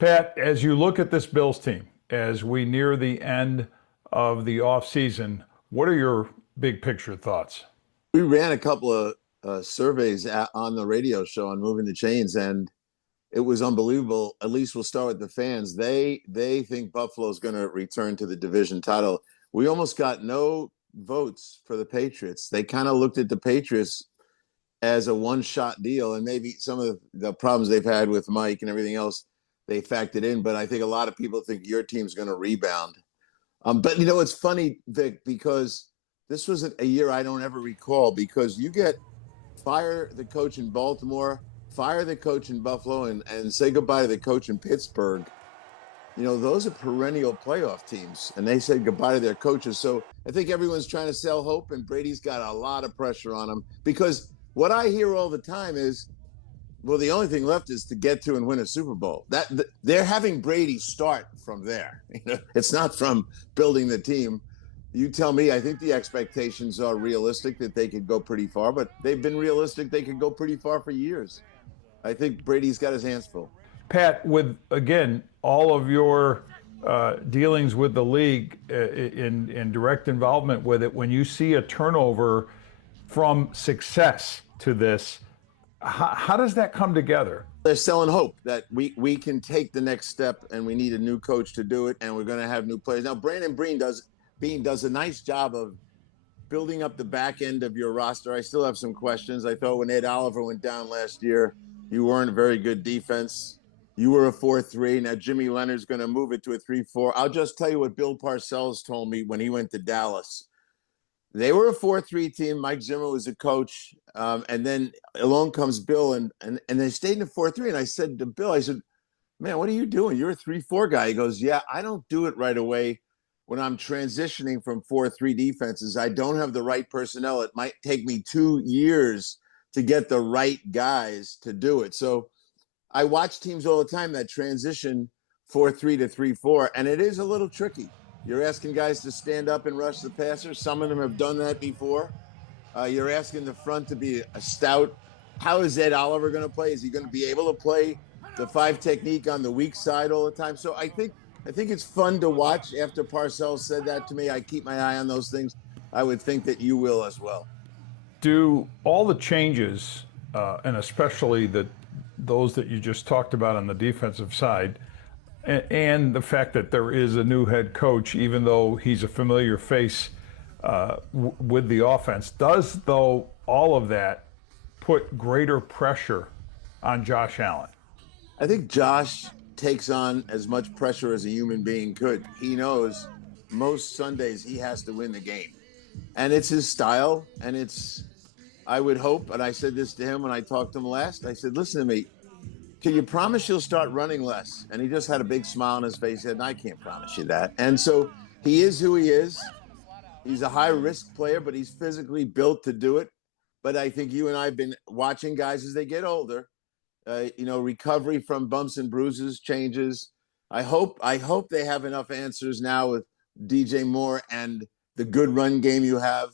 Pat, as you look at this Bills team, as we near the end of the offseason, what are your big picture thoughts? We ran a couple of surveys on the radio show on Moving the Chains, and it was unbelievable. At least we'll start with the fans. They think Buffalo's going to return to the division title. We almost got no votes for the Patriots. They kind of looked at the Patriots as a one-shot deal, and maybe some of the problems they've had with Mike and everything else, they factored in. But I think a lot of people think your team's going to rebound. But, it's funny, Vic, because this was a year I don't ever recall, because you fire the coach in Baltimore, fire the coach in Buffalo, and say goodbye to the coach in Pittsburgh. Those are perennial playoff teams, and they said goodbye to their coaches. So I think everyone's trying to sell hope, and Brady's got a lot of pressure on him, because what I hear all the time is, well, the only thing left is to get to and win a Super Bowl. They're having Brady start from there. It's not from building the team. You tell me. I think the expectations are realistic that they could go pretty far, but they've been realistic they could go pretty far for years. I think Brady's got his hands full. Pat, with, again, all of your dealings with the league in direct involvement with it, when you see a turnover from success to this, how does that come together? They're selling hope that we can take the next step, and we need a new coach to do it, and we're going to have new players. Now, Brandon Beane does a nice job of building up the back end of your roster. I still have some questions. I thought when Ed Oliver went down last year, you weren't a very good defense. You were a 4-3. Now Jimmy Leonard's going to move it to a 3-4. I'll just tell you what Bill Parcells told me when he went to Dallas. They were a 4-3 team. Mike Zimmer was a coach. And then along comes Bill, and they stayed in a 4-3. And I said to Bill, I said, man, what are you doing? You're a 3-4 guy. He goes, yeah, I don't do it right away. When I'm transitioning from 4-3 defenses, I don't have the right personnel. It might take me 2 years to get the right guys to do it. So I watch teams all the time that transition 4-3 to 3-4, and it is a little tricky. You're asking guys to stand up and rush the passer. Some of them have done that before. You're asking the front to be a stout. How is Ed Oliver going to play? Is he going to be able to play the 5 technique on the weak side all the time? So I think it's fun to watch. After Parcells said that to me, I keep my eye on those things. I would think that you will as well. Do all the changes, and especially those that you just talked about on the defensive side, and the fact that there is a new head coach, even though he's a familiar face with the offense, does, though, all of that put greater pressure on Josh Allen? I think Josh takes on as much pressure as a human being could. He knows most Sundays he has to win the game. And it's his style, and I would hope, and I said this to him when I talked to him last, I said, listen to me, can you promise you'll start running less? And he just had a big smile on his face. He said, I can't promise you that. And so he is who he is. He's a high-risk player, but he's physically built to do it. But I think you and I have been watching guys as they get older. Recovery from bumps and bruises changes. I hope they have enough answers now with DJ Moore and the good run game you have.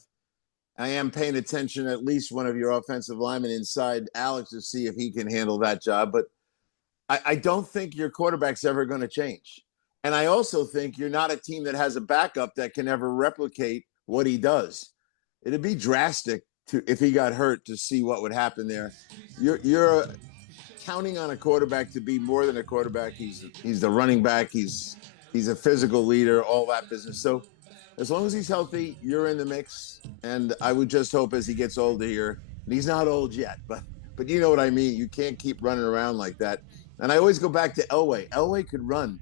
I am paying attention, at least one of your offensive linemen inside Alex, to see if he can handle that job. But I don't think your quarterback's ever going to change. And I also think you're not a team that has a backup that can ever replicate what he does. It'd be drastic if he got hurt to see what would happen there. You're counting on a quarterback to be more than a quarterback. He's the running back. He's a physical leader, all that business. So as long as he's healthy, you're in the mix. And I would just hope as he gets older here, and he's not old yet, but you know what I mean? You can't keep running around like that. And I always go back to Elway. Elway could run,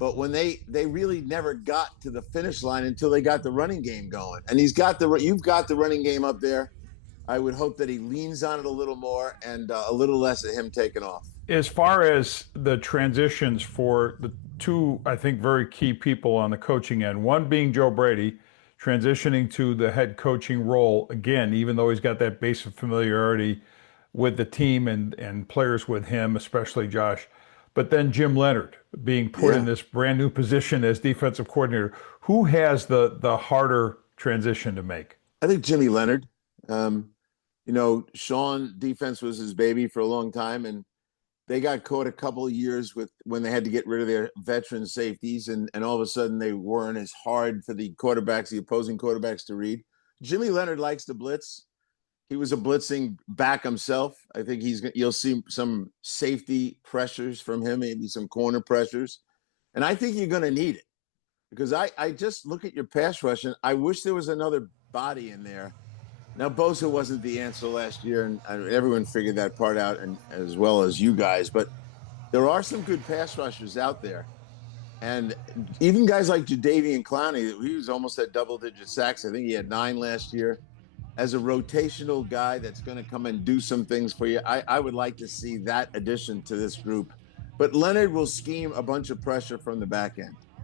but when they really never got to the finish line until they got the running game going. And you've got the running game up there. I would hope that he leans on it a little more and a little less of him taking off. As far as the transitions for the two, I think, very key people on the coaching end, one being Joe Brady, transitioning to the head coaching role, again, even though he's got that base of familiarity with the team and players with him, especially Josh. But then Jim Leonard being put in this brand new position as defensive coordinator. Who has the harder transition to make? I think Jimmy Leonard. Sean, defense was his baby for a long time, and they got caught a couple of years with when they had to get rid of their veteran safeties, and all of a sudden they weren't as hard for the quarterbacks, the opposing quarterbacks, to read. Jimmy Leonard likes to blitz. He was a blitzing back himself. I think you'll see some safety pressures from him, maybe some corner pressures. And I think you're going to need it, because I just look at your pass rush, and I wish there was another body in there. Now, Bosa wasn't the answer last year, and everyone figured that part out, and as well as you guys. But there are some good pass rushers out there. And even guys like Jadeveon Clowney, he was almost at double-digit sacks. I think he had 9 last year. As a rotational guy that's going to come and do some things for you, I would like to see that addition to this group. But Leonard will scheme a bunch of pressure from the back end.